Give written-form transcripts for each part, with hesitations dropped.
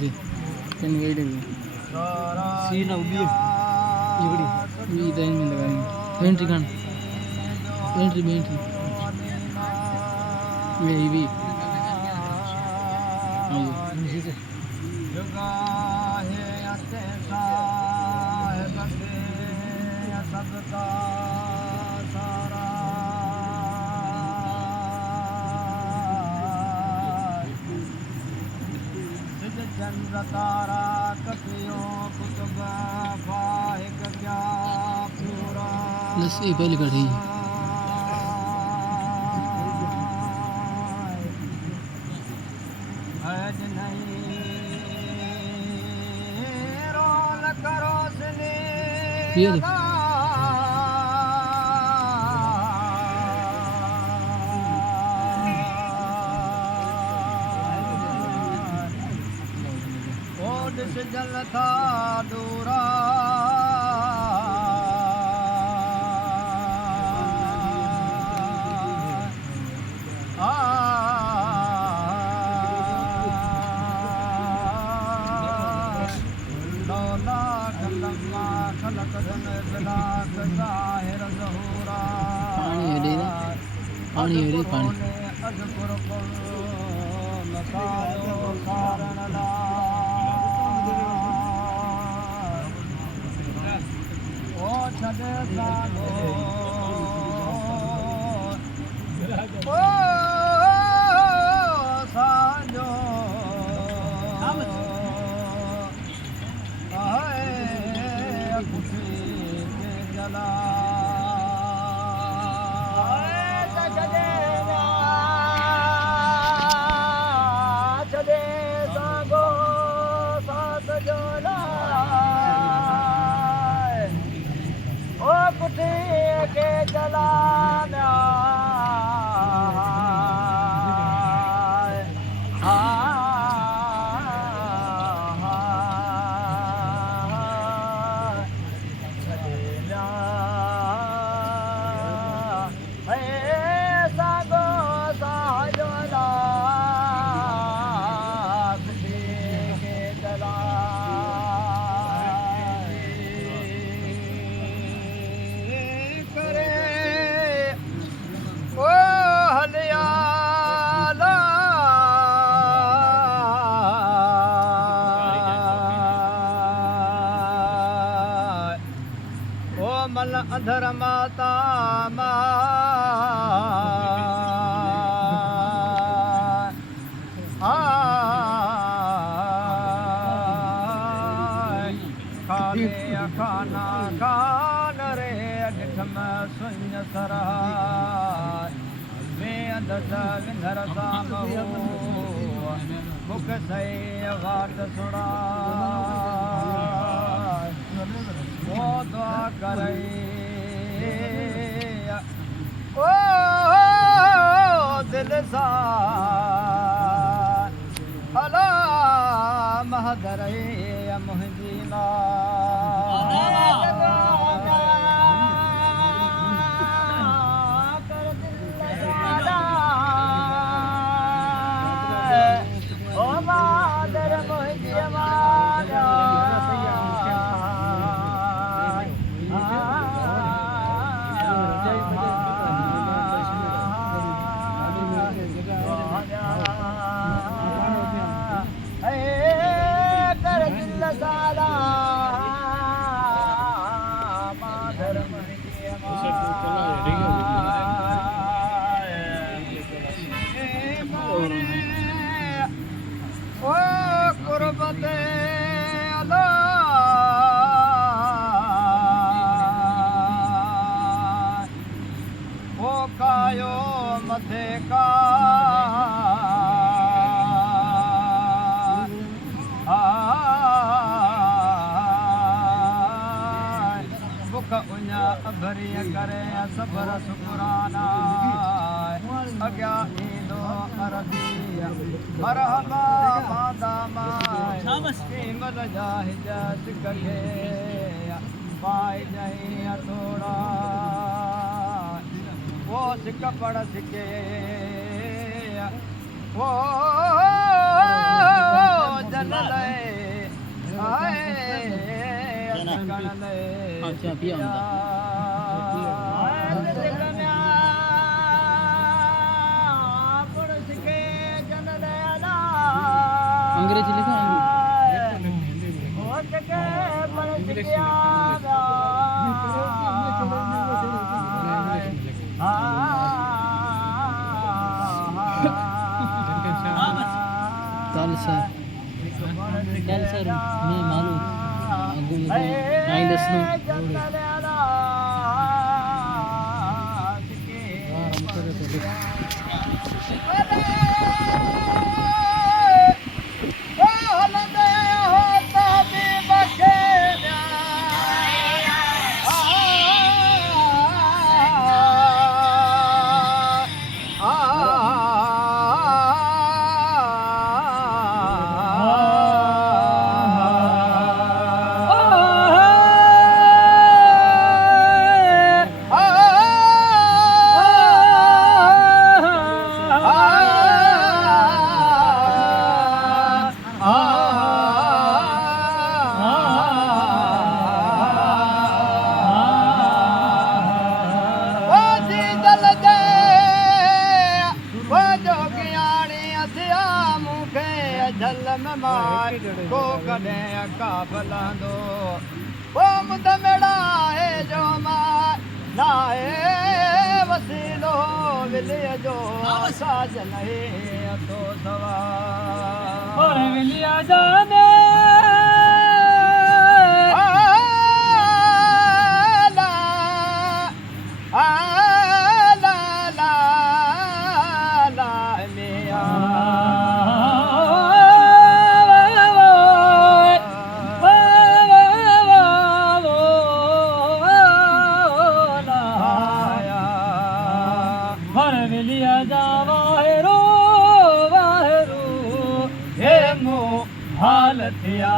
जी कन वेट है सी ना उबी ये बड़ी ये टाइम में लगाएंगे एंट्री कान एंट्री ये भी हाँ जी जुगा है अते साहिब के सबका सारा सिद्ध चंद्र तारा कपियों कुतुब फाहिक क्या पूरा नसी पहली कढ़ी ये जल था दूरा पानी अधर माता खाना खान रे डिठम सुन सरा में दस विंधर साम मुख सही वाट सुड़ा वो दुआ करे ओ दिल सा अला महदर मुंहिंजी मथे का बुख उञा भरी करे सबर शुकुराना अॻियां ईंदो अरबी मरहबा मादा मामल जा हिजत कढे पाए जई थोड़ा वो सिक पढ़ सिके वो अच्छा पिया अंग्रेजी लिखा कल सर मैं मालूम नहीं दसना को कॾहिं काबलंदो ओ मुद मेड़ा है जो मां नाहे वसीलो विलिय जो साजन है तो सवा और विलिया जाने हालतिया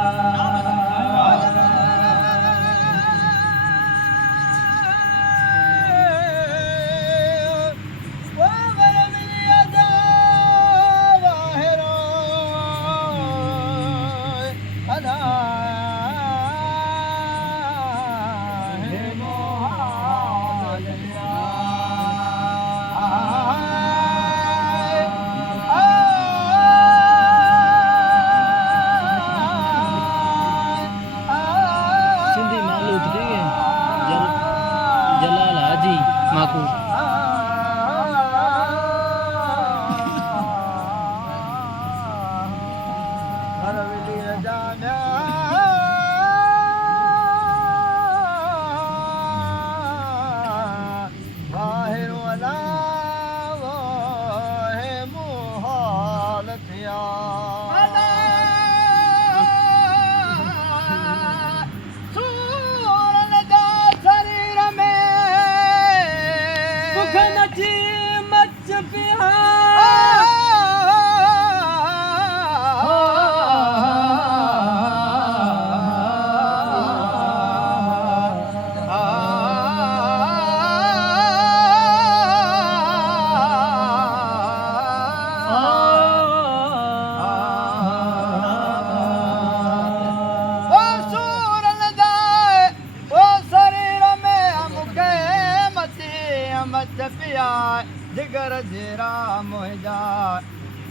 जिगर जेरा मुंहिंजा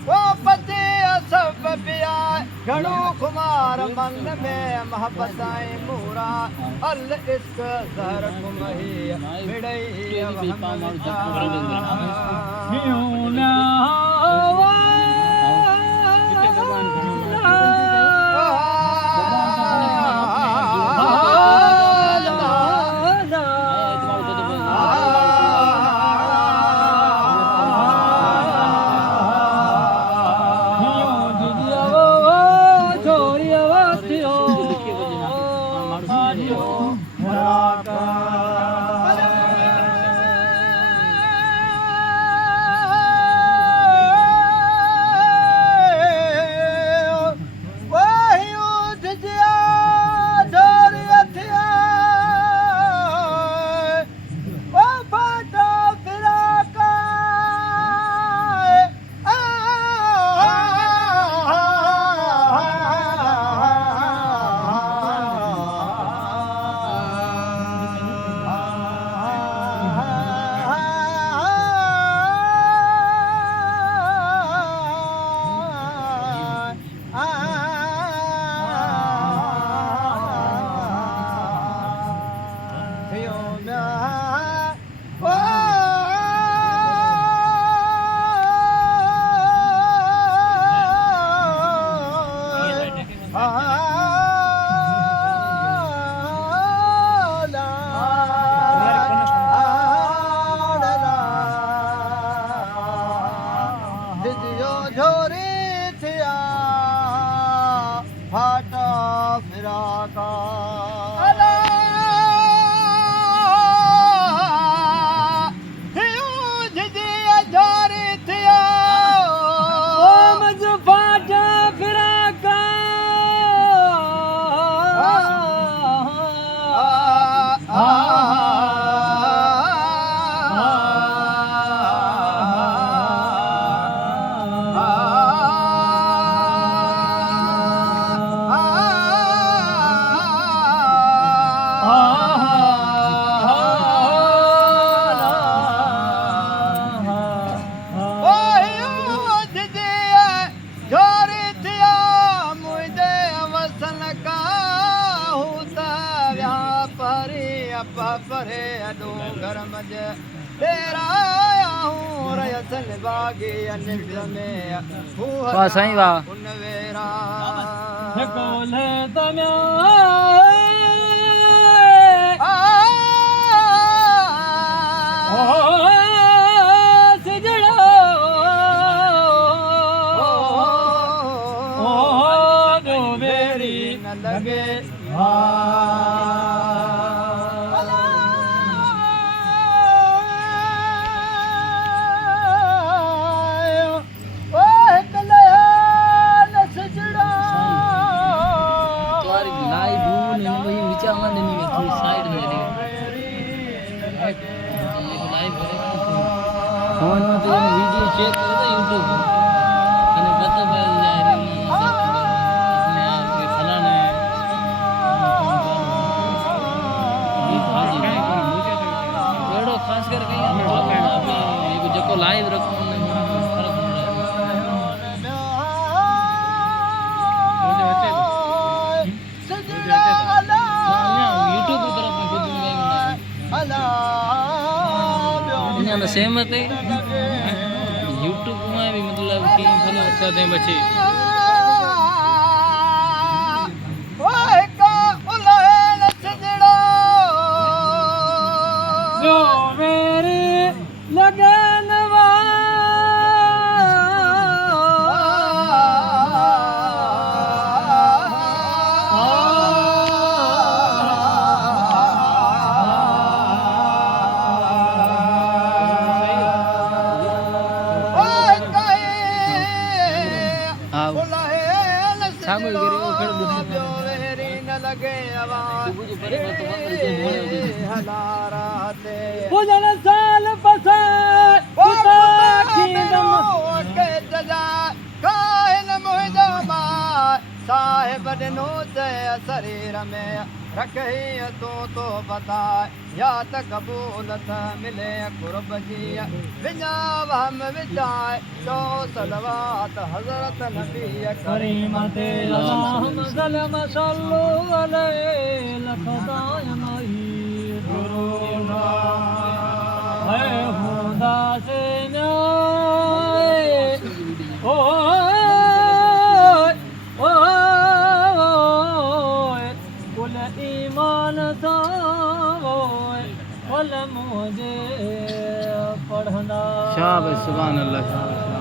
ओ पते सब पिया घणो खुमार मन में मोहब्बत मूरा अल इश्क ज़हर कुमही मिड़ई का परे अडो घर मज तेरा हूं रयसन बागी अनिल में वाह साईं वाह उनवेरा कोले तम्या सिजड़ो दो मेरी न लगे फोन में तो वीडियो चेक करे तो यूट्यूब અને બતો ભાઈ જારી ને આ ફલાને એડો ખાસ करके ये जको लाइव रखो ने फर्क यूट्यूब पर अपने खुद में सहमत है यूट्यूब में भी मतलब कि फॉलो करते हैं बच्चे जो मेरी लगन शामिल करे वो कर दो वेरी न लगे आवाज बुझ परे तो हलाराते बुझन साल पसा उता खीदम के जजा काइन मुझो मा साहिब दिनो से शरीर में रखी तो बता या त कबूलत मिले कुर्ब जी बिना हम विचाए तो सलवात हजरत नबी करीम ते अल्लाहुम्मा सल्लि सल्लु अलैहि लखदाय नहीं दुरूदा है खुदा से न्याय ओ कुल ईमान था मुझे पढ़ना शाबाश सुभान अल्लाह।